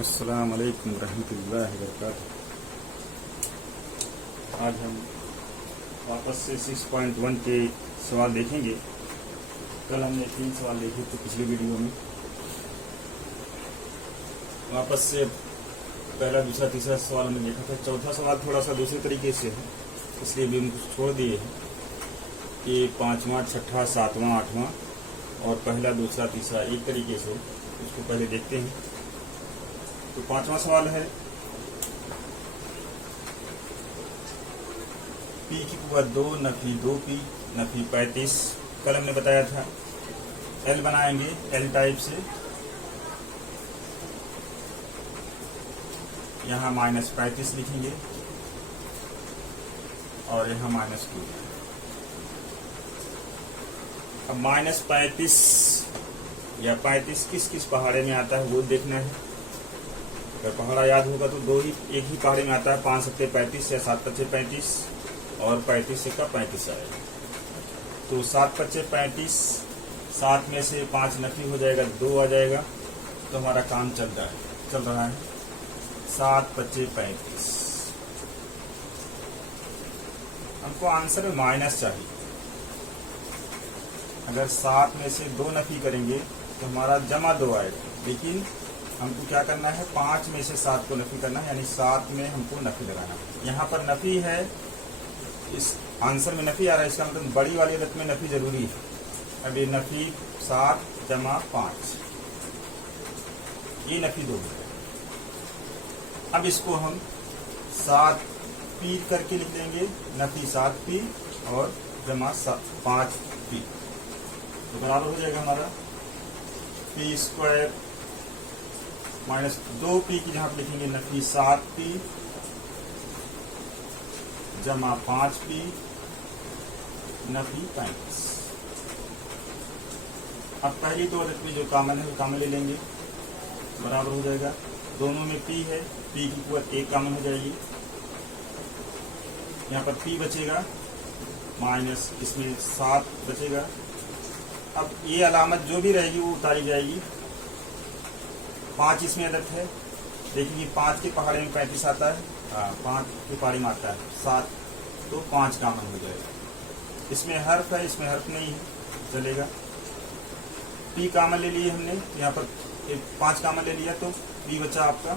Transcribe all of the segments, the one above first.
अस्सलाम वालेकुम रहमतुल्लाहि व बरकातुहू। आज हम वापस से 6.1 के सवाल देखेंगे। कल हमने 3 सवाल देखे थे पिछली वीडियो में। वापस से पहला, दूसरा, तीसरा सवाल हमने देखा था। चौथा सवाल थोड़ा सा दूसरे तरीके से है, इसलिए भी हम छोड़ दिए हैं कि 5वां, 6ठा, 7वां, 8वां और पहला, दूसरा, तीसरा एक तरीके से उसको पहले देखते हैं। तो 5वां सवाल है, पी की कुआ 2 नफी 2p नफी 35। कल हमने बताया था एल बनाएंगे, एल टाइप से। यहाँ -35 लिखेंगे और यहाँ -2। अब -35 या 35 किस किस पहाड़े में आता है वो देखना है। अगर पहाड़ा याद होगा तो एक ही पहाड़ी में आता है। 5 सत्ते 35 या 7 पच्चे 35 और 35 का 35 आएगा। तो 7 पच्चे 35, 7 में से 5 नफी हो जाएगा, 2 आ जाएगा। तो हमारा काम चल रहा है 7 पच्चे 35। हमको आंसर में माइनस चाहिए। अगर 7 में से 2 नफी करेंगे तो हमारा जमा 2 आएगा, लेकिन हमको क्या करना है, 5 में से 7 को नफी करना है, यानी 7 में हमको नफी लगाना है। यहाँ पर नफी है, इस आंसर में नफी आ रहा है, इसका मतलब बड़ी वाली अदद में नफी जरूरी है। अब ये नफी 7 जमा 5, ये नफी 2 है। अब इसको हम 7p करके लिख देंगे, नफी 7p और जमा 5p, तो बराबर हो जाएगा हमारा p² -2p की जहां पर लिखेंगे नफी 7p जमा 5p नफी 35। अब पहली 2 अदद में जो कॉमन है वो कॉमन ले लेंगे, बराबर हो जाएगा। दोनों में p है, p की कुवत 1 कॉमन हो जाएगी। यहाँ पर p बचेगा माइनस इसमें 7 बचेगा। अब ये अलामत जो भी रहेगी वो उतारी जाएगी। 5 इसमें अदद है, देखिए 5 के पहाड़े में 35 आता है, 5 के पहाड़ी में आता है 7, तो 5 कॉमन हो जाएगा। इसमें हर्फ है, इसमें हर्फ नहीं है, चलेगा। p कॉमन ले लिए हमने, यहाँ पर 5 कॉमन ले लिया, तो p बचा आपका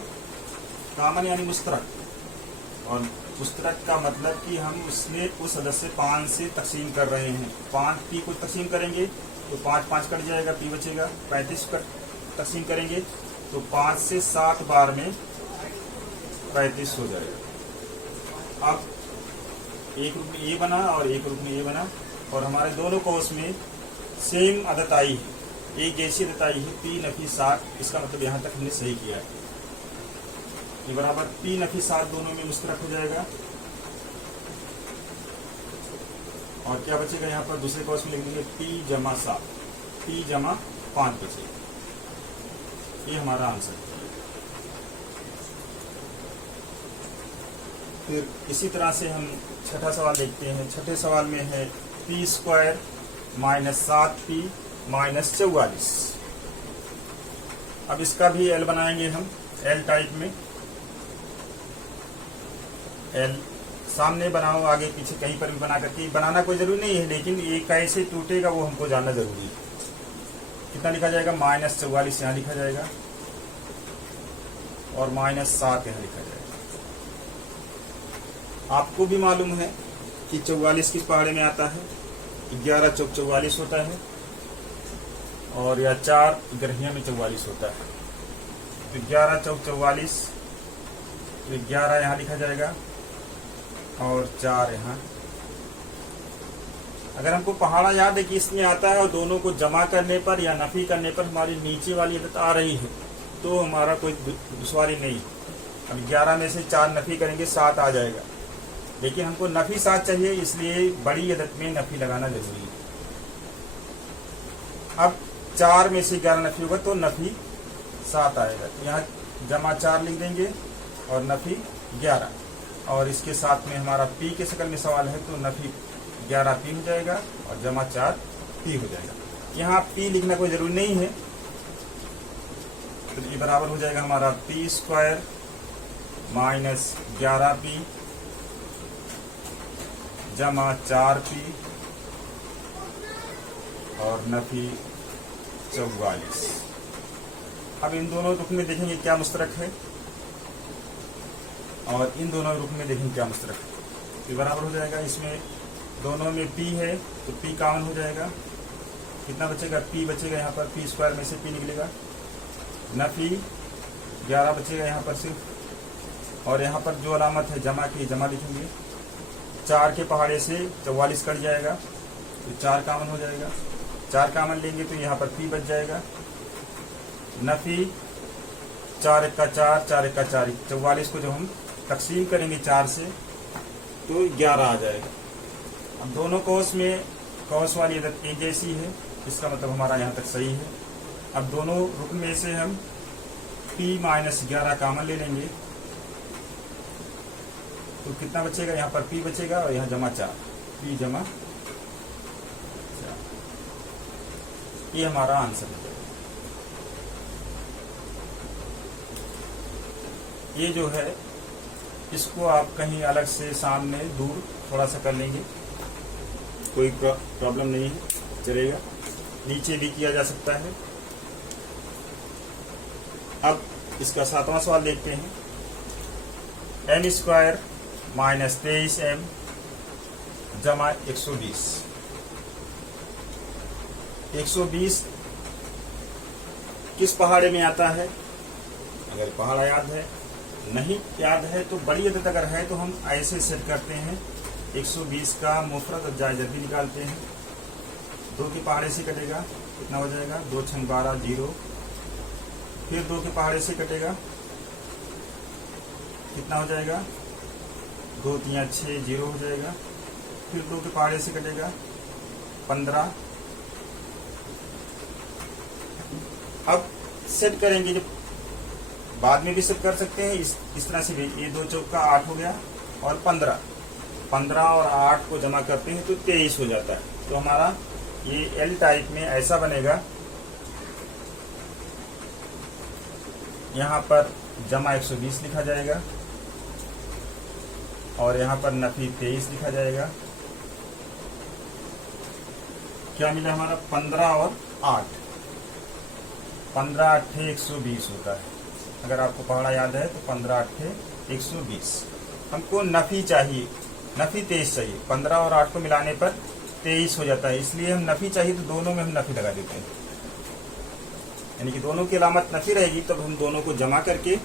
कॉमन यानी मुश्तरक। और मुश्तरक का मतलब कि हम उसमें उस अदद से 5 से तकसीम कर रहे हैं। 5 p को तकसीम करेंगे तो 5 5 कट जाएगा, p बचेगा। 35 का तकसीम करेंगे तो 5 से 7 बार में 35 हो जाएगा। अब एक रूप में ये बना और एक रूप में ये बना, और हमारे दोनों कोर्स में सेम अदद आई है, एक जैसी अदद आई है, p नफी 7। इसका मतलब यहाँ तक हमने सही किया है। ये बराबर p नफी 7 दोनों में मुश्तरक हो जाएगा। और क्या बचेगा, यहाँ पर दूसरे कोर्स में लिख देंगे p जमा 7, p जमा 5 बचेगा। ये हमारा आंसर है। फिर इसी तरह से हम छठा सवाल देखते हैं। छठे सवाल में है p² -7p -44। अब इसका भी एल बनाएंगे हम, एल टाइप में। एल सामने बनाओ, आगे पीछे कहीं पर भी बना करके, बनाना कोई जरूरी नहीं है, लेकिन ये कैसे टूटेगा वो हमको जानना जरूरी है। कितना लिखा जाएगा, -44 यहाँ लिखा जाएगा और -7 यहाँ लिखा जाएगा। आपको भी मालूम है कि 44 किस पहाड़े में आता है, 11 चौक 44 होता है, और या 4 ग्रहिया में 44 होता है। तो 11 चौक 44, तो 11 यहाँ लिखा जाएगा और 4 यहाँ। अगर हमको पहाड़ा याद है कि इसमें आता है और दोनों को जमा करने पर या नफी करने पर हमारी नीचे वाली अदद आ रही है, तो हमारा कोई दुश्वारी नहीं। अब 11 में से 4 नफी करेंगे, 7 आ जाएगा, लेकिन हमको नफी 7 चाहिए, इसलिए बड़ी अदद में नफी लगाना जरूरी है। अब 4 में से 11 नफी होगा तो नफी 7 आएगा, तो यहाँ जमा 4 लिख देंगे और नफी 11। और इसके साथ में हमारा p के शक्ल में सवाल है, तो नफी 11p हो जाएगा और जमा 4p हो जाएगा। यहाँ p लिखना कोई जरूरी नहीं है, तो ये बराबर हो जाएगा हमारा पी स्क्वायर माइनस 11p जमा 4p और नफी 44। अब इन दोनों रुख में देखेंगे क्या मुश्तरक है और इन दोनों रुख में देखेंगे क्या मुश्तरक है। ये बराबर हो जाएगा, इसमें दोनों में p है तो p कॉमन हो जाएगा। कितना बचेगा, p बचेगा यहाँ पर, p स्क्वायर में से p निकलेगा, नफी 11 बचेगा यहाँ पर सिर्फ, और यहाँ पर जो अलामत है जमा की जमा लिखेंगे। 4 के पहाड़े से 44 कट जाएगा तो 4 कॉमन हो जाएगा। 4 कॉमन लेंगे तो यहाँ पर p बच जाएगा, नफी 4 1 का 4, 4 1 का 4, 44 को जब हम तकसीम करेंगे 4 से तो 11 आ जाएगा। अब दोनों कौस में कौस वाली अदद एक जैसी है, इसका मतलब हमारा यहाँ तक सही है। अब दोनों रुकन में से हम p माइनस 11 कॉमन ले लेंगे तो कितना बचेगा, यहाँ पर p बचेगा और यहाँ जमा 4, p जमा 4, ये हमारा आंसर है। ये जो है इसको आप कहीं अलग से सामने दूर थोड़ा सा कर लेंगे, कोई प्रॉब्लम नहीं है, चलेगा। नीचे भी किया जा सकता है। अब इसका 7वां सवाल देखते हैं। m स्क्वायर माइनस 23m जमा 120। 120 किस पहाड़े में आता है, अगर पहाड़ा याद है, नहीं याद है तो बड़ी अदद अगर है तो हम ऐसे सेट करते हैं। 120 का मुफरद और जायज़ भी निकालते हैं। 2 के पहाड़े से कटेगा, कितना हो जाएगा, 2 6 12 0। फिर 2 के पहाड़े से कटेगा, कितना हो जाएगा, 2 3 6 0 हो जाएगा। फिर 2 के पहाड़े से कटेगा 15। अब सेट करेंगे, जब बाद में भी सेट कर सकते हैं इस तरह से भी। ये 2 चौका 8 हो गया और 15 और 8 को जमा करते हैं तो 23 हो जाता है। तो हमारा ये एल टाइप में ऐसा बनेगा, यहाँ पर जमा 120 लिखा जाएगा और यहाँ पर नफी 23 लिखा जाएगा। क्या मिला हमारा, 15 और 8, 15 8 120 होता है। अगर आपको पहाड़ा याद है तो 15 8 120। हमको नफी चाहिए, नफी 23 चाहिए। 15 और 8 को मिलाने पर 23 हो जाता है, इसलिए हम नफी चाहिए तो दोनों में हम नफी लगा देते हैं, यानी कि दोनों की अलामत नफी रहेगी तब हम दोनों को जमा करके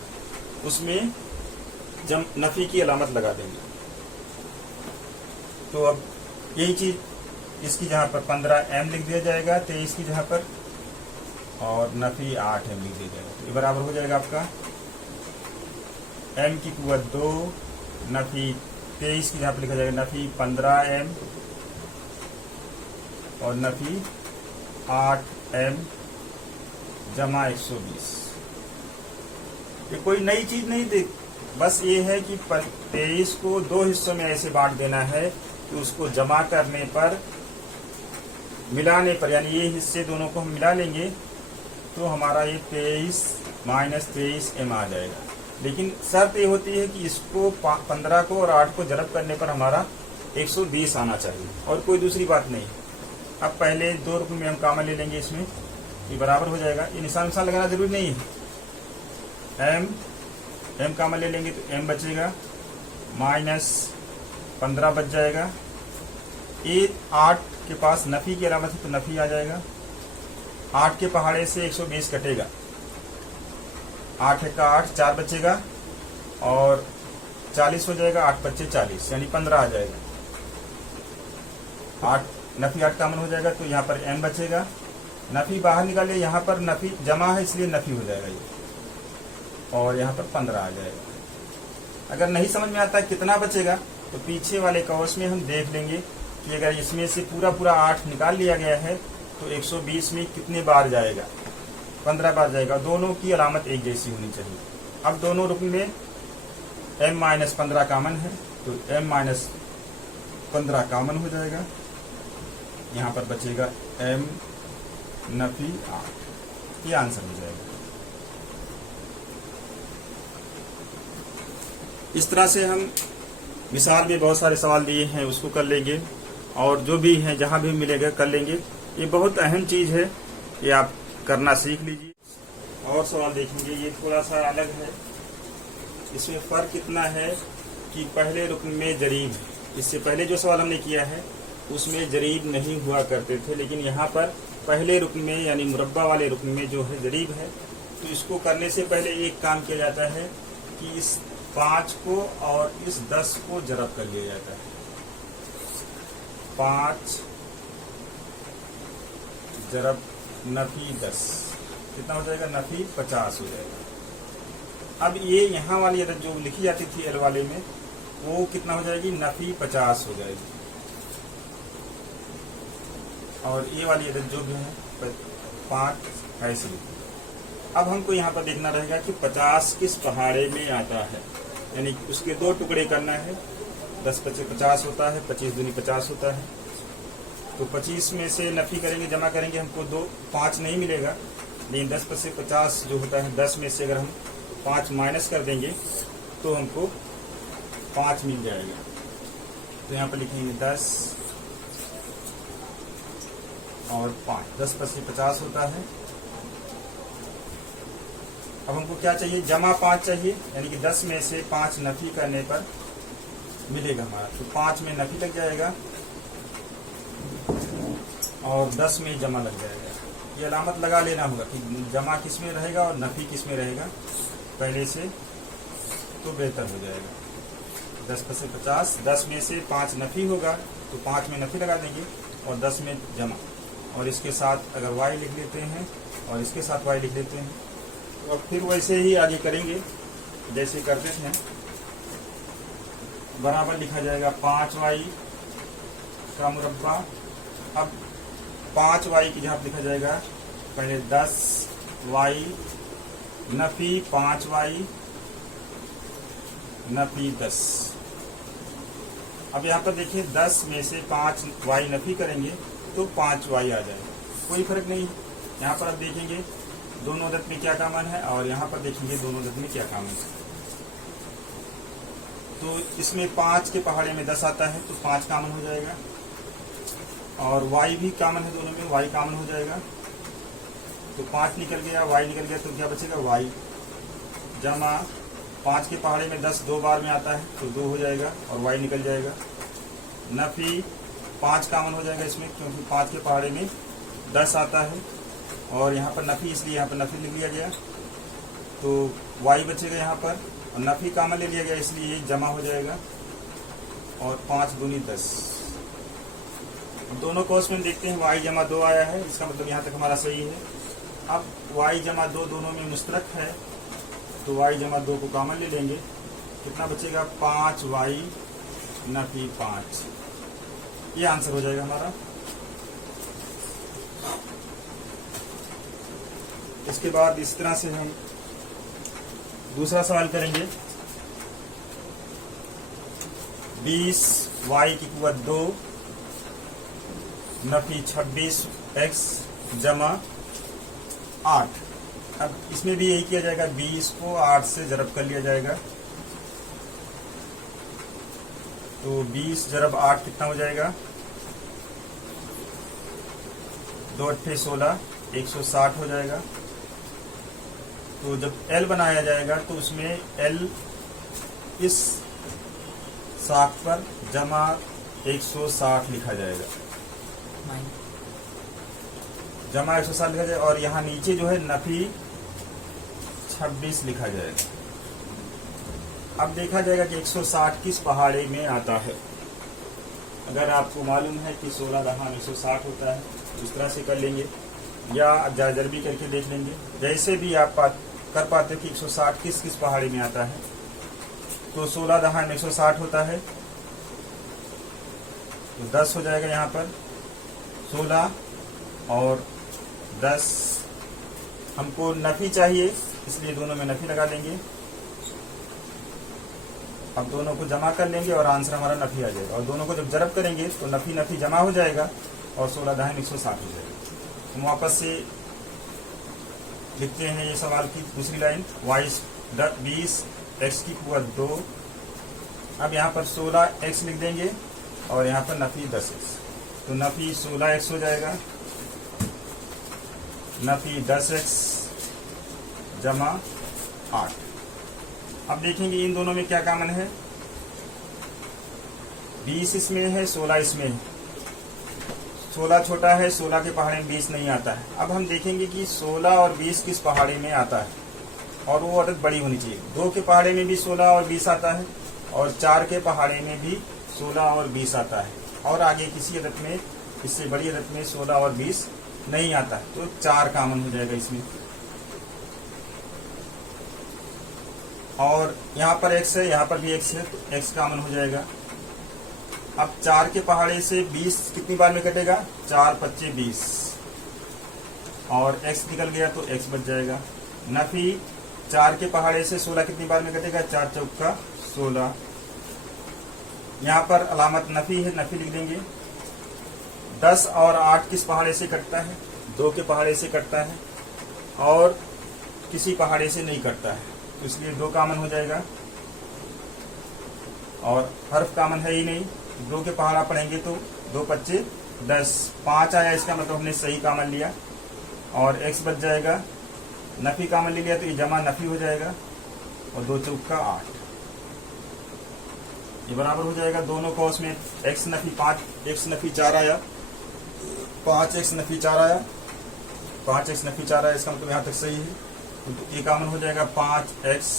उसमें नफी की अलामत लगा देंगे। तो अब यही चीज इसकी जहाँ पर 15m लिख दिया जाएगा, 23 की जहाँ पर, और नफी 8m लिख दिया जाएगा। तो ये बराबर हो जाएगा आपका m की कुव्वत 2, नफी 23 की जहाँ पर लिखा जाएगा नफी 15m और नफी 8m जमा 120। ये कोई नई चीज नहीं थी, बस ये है कि 23 को 2 हिस्सों में ऐसे बांट देना है कि उसको जमा करने पर, मिलाने पर, यानी ये हिस्से दोनों को हम मिला लेंगे तो हमारा ये 23 माइनस 23m आ जाएगा। लेकिन शर्त ये होती है कि इसको 15 को और 8 को जरब करने पर हमारा 120 आना चाहिए, और कोई दूसरी बात नहीं। अब पहले 2 रुपये में हम कॉमन ले लेंगे, इसमें ये बराबर हो जाएगा। ये निशान लगाना जरूरी नहीं है। m कॉमन ले लेंगे तो m बचेगा, माइनस 15 बच जाएगा। ये 8 के पास नफी की अलामत है तो नफी आ जाएगा। 8 के पहाड़े से 120 कटेगा, 8 1 का 8, 4 बचेगा और 40 हो जाएगा। 8 बच्चे 40 यानी 15 आ जाएगा। 8 नफी 8 कॉमन हो जाएगा तो यहाँ पर m बचेगा। नफी बाहर निकाले, यहाँ पर नफी जमा है इसलिए नफी हो जाएगा ये, और यहाँ पर 15 आ जाएगा। अगर नहीं समझ में आता कितना बचेगा तो पीछे वाले कौस में हम देख लेंगे कि अगर इसमें से पूरा 8 निकाल लिया गया है तो 120 में कितने बार जाएगा, 15 बार जाएगा। दोनों की अलामत एक जैसी होनी चाहिए। अब दोनों रुकन में m माइनस 15 कॉमन है तो m माइनस 15 कॉमन हो जाएगा। यहाँ पर बचेगा m नफी 8, ये आंसर हो जाएगा। इस तरह से हम मिसाल में बहुत सारे सवाल दिए हैं उसको कर लेंगे, और जो भी हैं जहां भी मिलेगा कर लेंगे। ये बहुत अहम चीज है, ये आप करना सीख लीजिए। और सवाल देखेंगे, ये थोड़ा सा अलग है। इसमें फर्क इतना है कि पहले रुकन में जरीब, इससे पहले जो सवाल हमने किया है उसमें जरीब नहीं हुआ करते थे, लेकिन यहाँ पर पहले रुकन में यानी मुरब्बा वाले रुकन में जो है जरीब है। तो इसको करने से पहले एक काम किया जाता है कि इस 5 को और इस 10 को जरब कर लिया जाता है। 5 जरब नफी 10 कितना हो जाएगा? नफी 50 हो जाएगा। अब ये यहाँ वाली अदद जो लिखी जाती थी एल वाले में, वो कितना हो जाएगी? नफी 50 हो जाएगी। और ये वाली अदद जो भी है 5 ऐसे। अब हमको यहाँ पर देखना रहेगा कि 50 किस पहाड़े में आता है, यानी उसके 2 टुकड़े करना है। 10 पचे 50 होता है, 25 दूनी 50 होता है। तो 25 में से नफी करेंगे, जमा करेंगे, हमको 5 नहीं मिलेगा। लेकिन 10 पचे 50 जो होता है, 10 में से अगर हम 5 माइनस कर देंगे तो हमको 5 मिल जाएगा। तो यहाँ पर लिखेंगे 10 और 5, 10 पचे 50 होता है। अब हमको क्या चाहिए? जमा 5 चाहिए, यानी कि 10 में से 5 नफी करने पर मिलेगा हमारा। तो 5 में नफी लग जाएगा और 10 में जमा लग जाएगा। ये अलामत लगा लेना होगा कि जमा किस में रहेगा और नफी किस में रहेगा पहले से, तो बेहतर हो जाएगा। 10 पचे 50, 10 में से 5 नफी होगा तो 5 में नफी लगा देंगे और 10 में जमा। और इसके साथ अगर y लिख लेते हैं और इसके साथ y लिख लेते हैं, तो अब फिर वैसे ही आगे करेंगे जैसे करते थे। बराबर लिखा जाएगा 5y का मुरब्बा। अब 5y की जगह लिखा जाएगा पहले 10y नफी 5y नफी 10। अब यहाँ पर देखिए 10 में से 5y नफी करेंगे तो 5y आ जाएगा, कोई फर्क नहीं। यहाँ पर आप देखेंगे दोनों अदद में क्या कॉमन है और यहाँ पर देखेंगे दोनों अदद में क्या कॉमन है। तो इसमें 5 के पहाड़े में 10 आता है तो 5 कॉमन हो जाएगा, और y भी कॉमन है दोनों में, y कॉमन हो जाएगा। तो 5 निकल गया, y निकल गया, तो क्या बचेगा? y जमा 5 के पहाड़े में 10 2 बार में आता है तो 2 हो जाएगा और y निकल जाएगा। नफी 5 कॉमन हो जाएगा इसमें, क्योंकि 5 के पहाड़े में 10 आता है और यहाँ पर नफी, इसलिए यहाँ पर नफी लिख लिया गया। तो y बचेगा यहाँ पर, और नफी कॉमन ले लिया गया इसलिए ये जमा हो जाएगा। और 5 दूनी 10। दोनों कॉस में देखते हैं y जमा 2 आया है, इसका मतलब यहाँ तक हमारा सही है। अब y जमा 2 दोनों में मुश्तरक है तो y जमा 2 को कॉमन ले लेंगे, कितना बचेगा? 5y नफी 5। ये आंसर हो जाएगा हमारा। इसके बाद इस तरह से हम दूसरा सवाल करेंगे। 20y की कुव्वत 2 नफी 26x जमा 8। अब इसमें भी यही किया जाएगा, 20 को 8 से जरब कर लिया जाएगा। तो 20 जरब 8 कितना हो जाएगा? 2 8 16, 160 हो जाएगा। तो जब L बनाया जाएगा तो उसमें L इस साख पर जमा 160 लिखा जाएगा, जमा 160 लिखा जाएगा, और यहाँ नीचे जो है नफी 26 लिखा जाएगा। अब देखा जाएगा कि 160 किस पहाड़े में आता है। अगर आपको मालूम है कि 16 दहान 160 होता है, इस तरह से कर लेंगे, या जरबी करके देख लेंगे, जैसे भी आप कर पाते कि 160 किस किस पहाड़ी में आता है। तो 16 दहान 160 होता है तो 10 हो जाएगा यहाँ पर। 16 और 10 हमको नफी चाहिए, इसलिए दोनों में नफी लगा देंगे। अब दोनों को जमा कर लेंगे और आंसर हमारा नफी आ जाएगा, और दोनों को जब जरब करेंगे तो नफी नफी जमा हो जाएगा और 16 दहान 160 हो जाएगा। हम वापस से लिखते हैं ये सवाल की दूसरी लाइन। 20 x की कुव्वत 2 अब यहाँ पर 16x लिख देंगे और यहाँ पर नफी 10x, तो नफी 16x हो जाएगा, नफी 10x जमा 8। अब देखेंगे इन दोनों में क्या कॉमन है, 20 इसमें है, 16 इसमें है। 16 छोटा है, 16 के पहाड़े में 20 नहीं आता है। अब हम देखेंगे कि 16 और 20 किस पहाड़े में आता है, और वो अदद बड़ी होनी चाहिए। 2 के पहाड़े में भी 16 और 20 आता है, और 4 के पहाड़े में भी 16 और 20 आता है, और आगे किसी अदद में, इससे बड़ी अदद में 16 और 20 नहीं आता है, तो 4 कॉमन हो जाएगा इसमें। और यहाँ पर x है, यहाँ पर भी x है, तो x कॉमन हो जाएगा। अब 4 के पहाड़े से 20 कितनी बार में कटेगा, 4 पच्चे 20, और x निकल गया तो x बच जाएगा। नफी 4 के पहाड़े से 16 कितनी बार में कटेगा, 4 चौका 16। यहाँ पर अलामत नफी है, नफी लिख देंगे। 10 और 8 किस पहाड़े से कटता है, 2 के पहाड़े से कटता है, और किसी पहाड़े से नहीं कटता है, तो इसलिए 2 कॉमन हो जाएगा। और हर्फ कॉमन है ही नहीं, 2 के पहाड़ा पढ़ेंगे तो 2 पच्चे 10, 5 आया, इसका मतलब हमने सही कॉमन लिया, और x बच जाएगा। नफी कॉमन ले लिया तो ये जमा नफी हो जाएगा, और 2 चौका 8, ये बराबर हो जाएगा। दोनों को उसमें x नफी 5, x नफी 4 आया, 5x नफी 4 आया, 5x नफी 4 आया, इसका मतलब यहाँ तक सही है, तो ये कॉमन हो जाएगा। 5x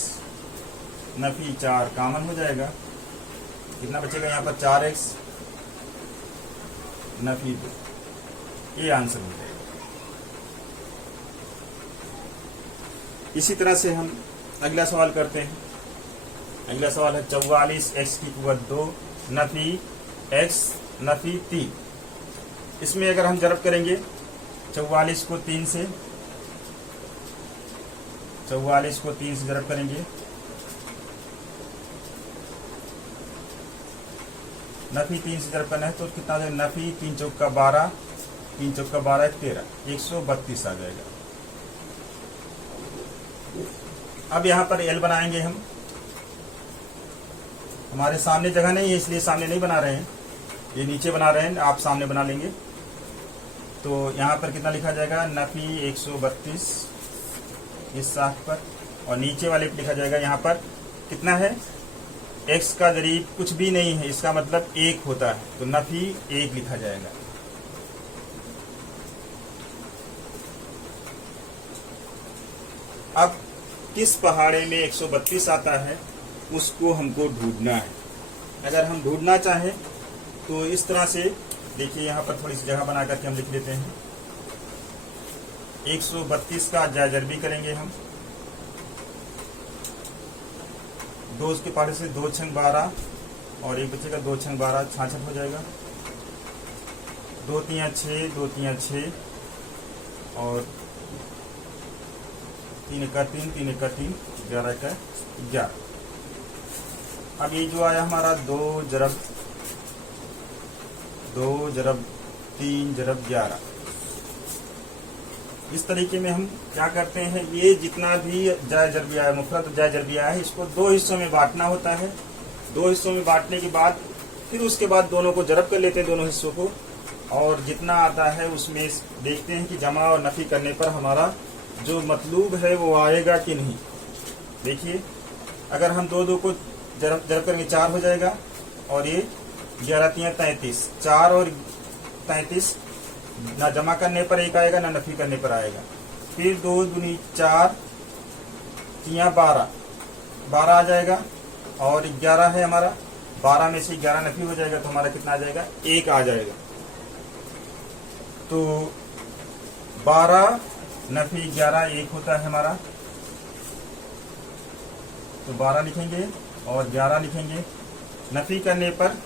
नफी 4 कॉमन हो जाएगा। कितना बचेगा यहाँ पर, 4x नफी 2, ये आंसर हो जाएगा। इसी तरह से हम अगला सवाल करते हैं। अगला सवाल है 44x की कुव्वत 2 नफी x नफी 3। इसमें अगर हम जरब करेंगे 44 को 3 से, 44 को 3 से जरब करेंगे, नफी 3 से जरब करना है तो कितना हो जाएगा, नफी 3 चौका 12, 3 चौका 12 13, 132 आ जाएगा। अब यहाँ पर एल बनाएंगे हम, हमारे सामने जगह नहीं है इसलिए सामने नहीं बना रहे हैं, ये नीचे बना रहे हैं, आप सामने बना लेंगे। तो यहाँ पर कितना लिखा जाएगा, नफी 132 इस साथ पर, और नीचे वाले पर लिखा जाएगा, यहाँ पर कितना है, x का जरीब कुछ भी नहीं है, इसका मतलब 1 होता है, तो नफी 1 लिखा जाएगा। अब किस पहाड़े में 132 आता है उसको हमको ढूंढना है। अगर हम ढूंढना चाहें तो इस तरह से देखिए, यहाँ पर थोड़ी सी जगह बना करके हम लिख लेते हैं। 132 का जायजरबी करेंगे हम, 2 के पहाड़े से 2 छंग 12, और एक बचेगा 2 छंग 12, 66 हो जाएगा। 2 तियां 6, 2 तियां 6, और 3 का 3, 3 का 3, 11 का 11। अब ये जो आया हमारा 2 जरब 3 जरब 11, इस तरीके में हम क्या करते हैं, ये जितना भी जाय जरबिया है, मुफरद जाय जरबिया है, इसको 2 हिस्सों में बांटना होता है। 2 हिस्सों में बांटने के बाद फिर उसके बाद दोनों को जरब कर लेते हैं, दोनों हिस्सों को, और जितना आता है उसमें देखते हैं कि जमा और नफी करने पर हमारा जो मतलूब है वो आएगा कि नहीं। देखिए, अगर हम 2 को जरब करेंगे 4 हो जाएगा, और ये 11 तियां 33, 4 और 33 ना जमा करने पर 1 आएगा, ना नफी करने पर आएगा। फिर 2 दूनी 4 तियां 12, 12 आ जाएगा, और 11 है हमारा, 12 में से 11 नफी हो जाएगा, तो हमारा कितना आ जाएगा, 1 आ जाएगा। तो 12 नफी 11 1 होता है हमारा, तो 12 लिखेंगे और 11 लिखेंगे। नफी करने पर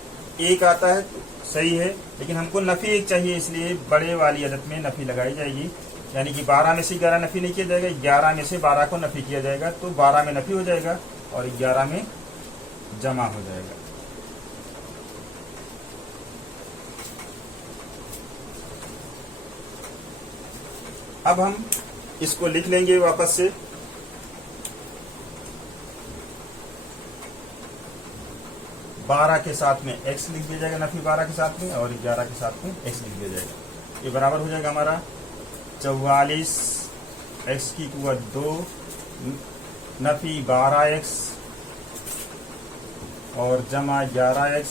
1 आता है, तो सही है, लेकिन हमको नफी 1 चाहिए, इसलिए बड़े वाली अदद में नफी लगाई जाएगी। यानी कि 12 में से 11 नफी नहीं किया जाएगा, 11 में से 12 को नफी किया जाएगा, तो 12 में नफी हो जाएगा और 11 में जमा हो जाएगा। अब हम इसको लिख लेंगे वापस से। 12 के साथ में x लिख दिया जाएगा, नफी 12 के साथ में, और 11 के साथ में x लिख दिया जाएगा। ये बराबर हो जाएगा हमारा 44 x की कुवत 2 नफी 12x और जमा 11x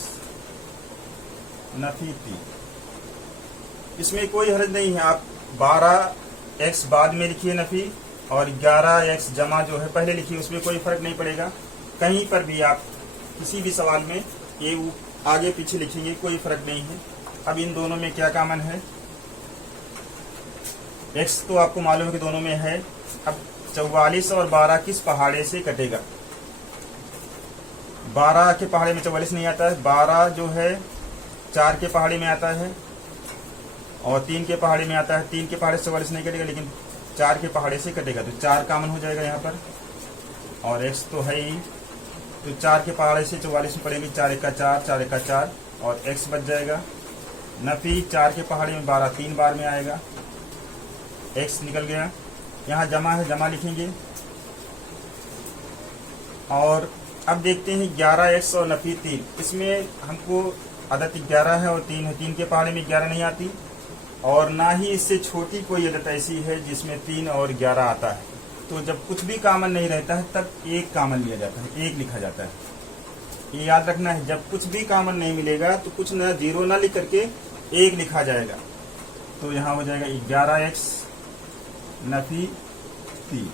नफी 3। इसमें कोई हर्ज नहीं है, आप 12x बाद में लिखिए नफी और 11x जमा जो है पहले लिखिए, उसमें कोई फर्क नहीं पड़ेगा। कहीं पर भी आप किसी भी सवाल में ये आगे पीछे लिखेंगे, कोई फर्क नहीं है। अब इन दोनों में क्या कॉमन है? x तो आपको मालूम है कि दोनों में है। अब 44 और 12 किस पहाड़े से कटेगा? 12 के पहाड़े में 44 नहीं आता है, 12 जो है 4 के पहाड़े में आता है और 3 के पहाड़े में आता है। 3 के पहाड़े से 44 नहीं कटेगा, लेकिन 4 के पहाड़े से कटेगा, तो 4 कॉमन हो जाएगा यहाँ पर। और x तो है ही, तो 4 के पहाड़े से 44 में पड़ेंगे, 4 1 4, 4 1 4 और x बच जाएगा। नफी 4 के पहाड़े में 12 3 बार में आएगा, x निकल गया। यहाँ जमा है, जमा लिखेंगे। और अब देखते हैं 11x और नफी 3। इसमें हमको अदद 11 है और 3 है, 3 के पहाड़े में 11 नहीं आती और ना ही इससे छोटी कोई अदद ऐसी है जिसमें 3 और 11 आता है। तो जब कुछ भी कॉमन नहीं रहता है तब एक कॉमन लिया जाता है, एक लिखा जाता है। ये याद रखना है, जब कुछ भी कॉमन नहीं मिलेगा तो कुछ ना जीरो ना लिख करके एक लिखा जाएगा। तो यहाँ हो जाएगा 11x नफी 3।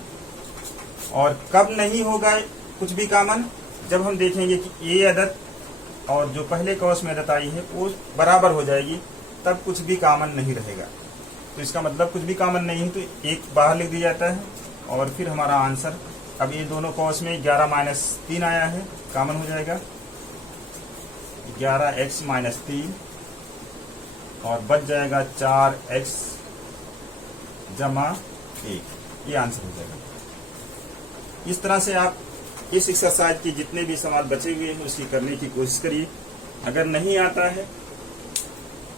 और कब नहीं होगा कुछ भी कॉमन? जब हम देखेंगे कि ये अदद और जो पहले कौस में अदद आई है वो बराबर हो जाएगी, तब कुछ भी कॉमन नहीं रहेगा। तो इसका मतलब कुछ भी कॉमन नहीं है तो एक बाहर लिख दिया जाता है और फिर हमारा आंसर। अब ये दोनों कौस में 11 माइनस 3 आया है, कॉमन हो जाएगा 11x माइनस 3 और बच जाएगा 4x जमा 1। ये आंसर हो जाएगा। इस तरह से आप इस एक्सरसाइज के जितने भी सवाल बचे हुए हैं उसकी करने की कोशिश करिए। अगर नहीं आता है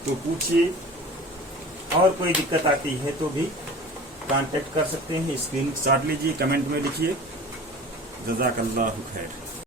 तो पूछिए, और कोई दिक्कत आती है तो भी कांटेक्ट कर सकते हैं। स्क्रीन शॉट लीजिए, कमेंट में लिखिए। जज़ाकल्लाहु खैर।